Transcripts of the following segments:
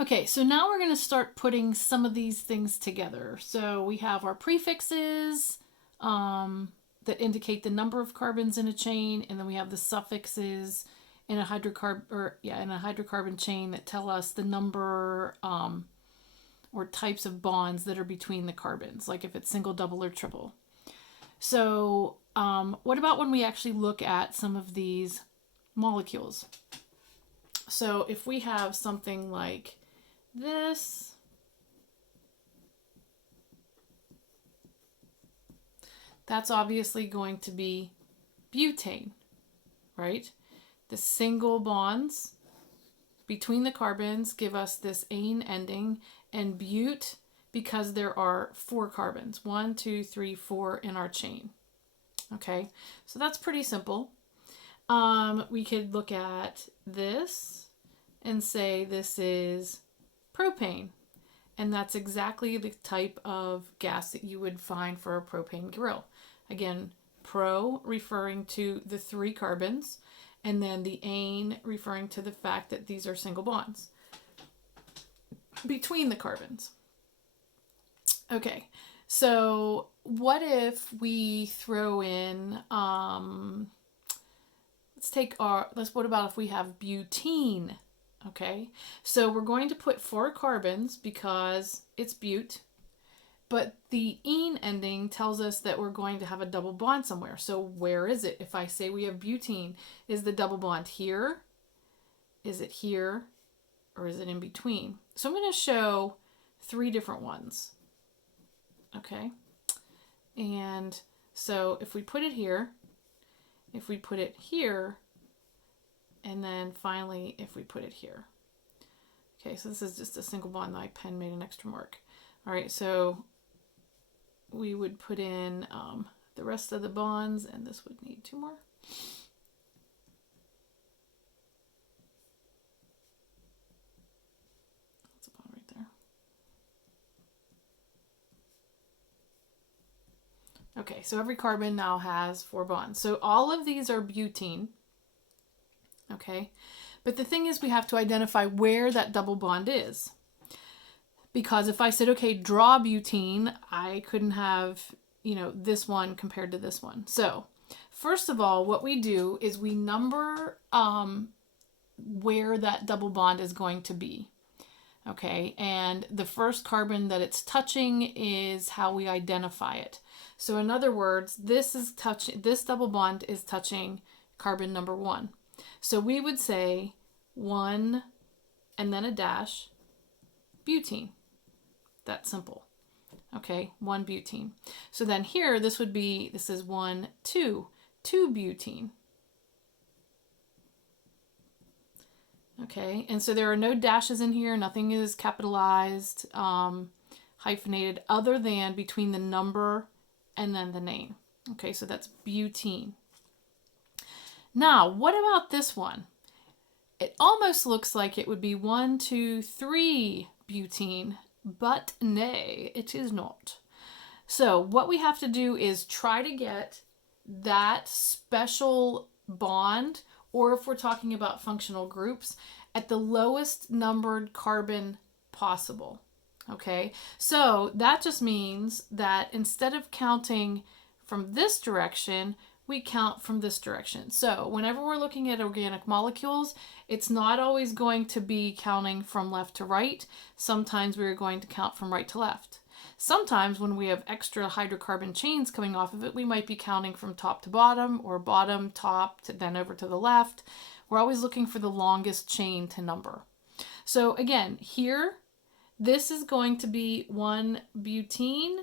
Okay, so now we're going to start putting some of these things together. So we have our prefixes that indicate the number of carbons in a chain, and then we have the suffixes in a hydrocarbon chain that tell us the number or types of bonds that are between the carbons, like if it's single, double, or triple. So what about when we actually look at some of these molecules? So if we have something like this, that's obviously going to be butane, right? The single bonds between the carbons give us this ane ending, and but because there are 4 carbons, 1, 2, 3, 4 in our chain. Okay, so that's pretty simple. We could look at this and say this is propane, and that's exactly the type of gas that you would find for a propane grill. Again, pro referring to the 3 carbons, and then the ane referring to the fact that these are single bonds between the carbons. Okay, so what if we throw in, what about if we have butene? Okay, so we're going to put 4 carbons because it's but, but the ene ending tells us that we're going to have a double bond somewhere. So where is it? If I say we have butene, is the double bond here? Is it here? Or is it in between? So I'm going to show 3 different ones. Okay, and so if we put it here, if we put it here, and then finally if we put it here. Okay, so this is just a single bond. My pen made an extra mark. All right, so we would put in the rest of the bonds, and this would need 2 more. That's a bond right there. Okay, so every carbon now has 4 bonds. So all of these are butene. Okay, but the thing is we have to identify where that double bond is. Because if I said, okay, draw butene, I couldn't have, this one compared to this one. So first of all, what we do is we number where that double bond is going to be. Okay, and the first carbon that it's touching is how we identify it. So in other words, this double bond is touching carbon number 1. So we would say 1 and then a dash, butene. That's simple. Okay, 1 butene. So then here, this is 1, 2 butene. Okay, and so there are no dashes in here. Nothing is capitalized, hyphenated, other than between the number and then the name. Okay, so that's butene. Now, what about this one? It almost looks like it would be 1, 2, 3 butene, but nay, it is not. So what we have to do is try to get that special bond, or if we're talking about functional groups, at the lowest numbered carbon possible. Okay, so that just means that instead of counting from this direction, we count from this direction. So whenever we're looking at organic molecules, it's not always going to be counting from left to right. Sometimes we're going to count from right to left. Sometimes when we have extra hydrocarbon chains coming off of it, we might be counting from top to bottom, or bottom, top, then over to the left. We're always looking for the longest chain to number. So again, here, this is going to be 1 butene,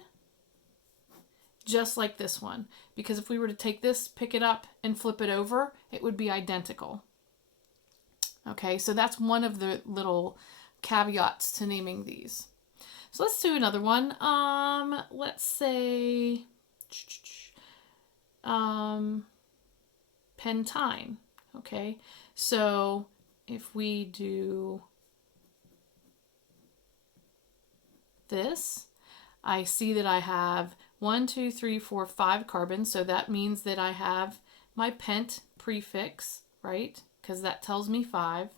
just like this one, because if we were to take this, pick it up, and flip it over, it would be identical. Okay, so that's one of the little caveats to naming these. So let's do another one. Let's say pentine. Okay, so if we do this, I see that I have 1, 2, 3, 4, 5 carbons. So that means that I have my pent prefix, right? Because that tells me 5.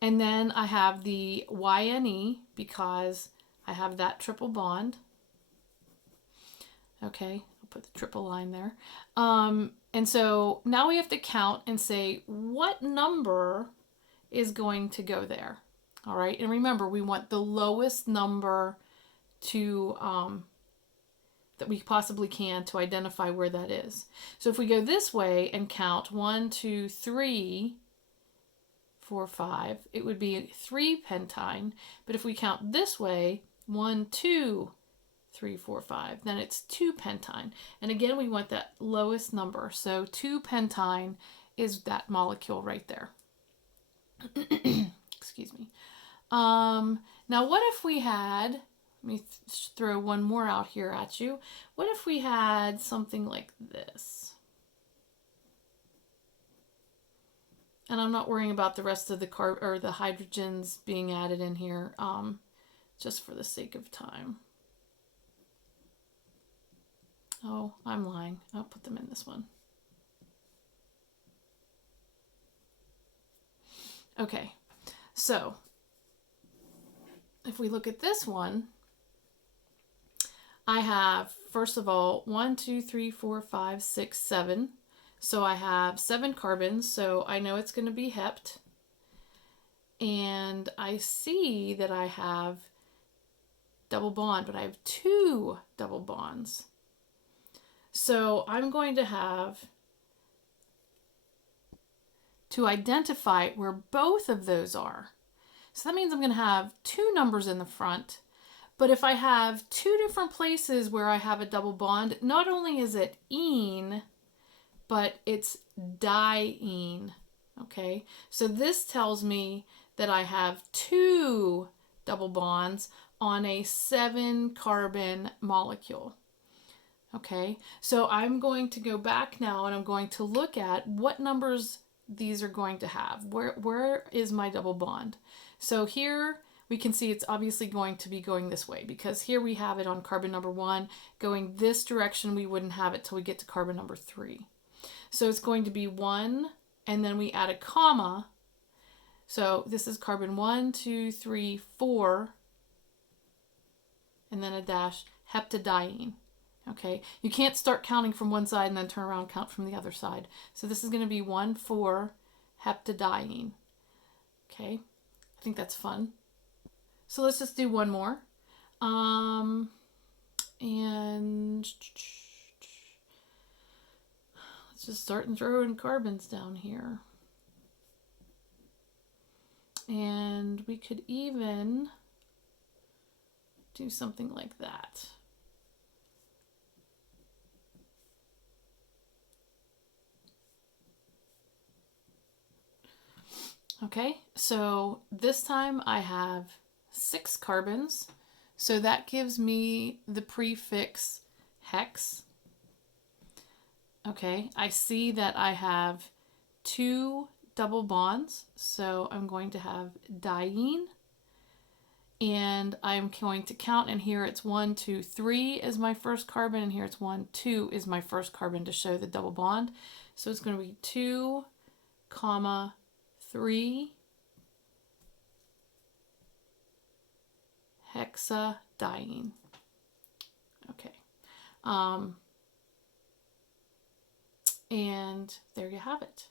And then I have the YNE because I have that triple bond. Okay, I'll put the triple line there. And so now we have to count and say what number is going to go there. All right, and remember we want the lowest number to that we possibly can to identify where that is. So if we go this way and count 1, 2, 3, 4, 5, it would be 3 pentine. But if we count this way, 1, 2, 3, 4, 5, then it's 2 pentine. And again, we want that lowest number. So 2 pentine is that molecule right there. Excuse me. Now what if we had, let me throw one more out here at you. What if we had something like this? And I'm not worrying about the rest of the the hydrogens being added in here, just for the sake of time. Oh, I'm lying. I'll put them in this one. Okay, so if we look at this one, I have, first of all, 1, 2, 3, 4, 5, 6, 7. So I have 7 carbons, so I know it's going to be hept. And I see that I have double bond, but I have 2 double bonds. So I'm going to have to identify where both of those are. So that means I'm going to have 2 numbers in the front. But if I have 2 different places where I have a double bond, not only is it ene, but it's diene. Okay, so this tells me that I have 2 double bonds on a 7 carbon molecule. Okay, so I'm going to go back now and I'm going to look at what numbers these are going to have. Where is my double bond? So here we can see it's obviously going to be going this way because here we have it on carbon number 1 going this direction. We wouldn't have it till we get to carbon number 3. So it's going to be 1 and then we add a comma. So this is carbon 1, 2, 3, 4 and then a dash, heptadiene. Okay, you can't start counting from one side and then turn around and count from the other side. So this is going to be 1, 4 heptadiene. Okay, I think that's fun. So let's just do one more. And let's just start and throw in carbons down here. And we could even do something like that. Okay, so this time I have 6 carbons. So that gives me the prefix hex. Okay, I see that I have 2 double bonds. So I'm going to have diene. And I'm going to count, and here it's 1, 2, 3 is my first carbon, and here it's 1, 2 is my first carbon to show the double bond. So it's going to be 2, comma, 3 hexadiene. Okay. And there you have it.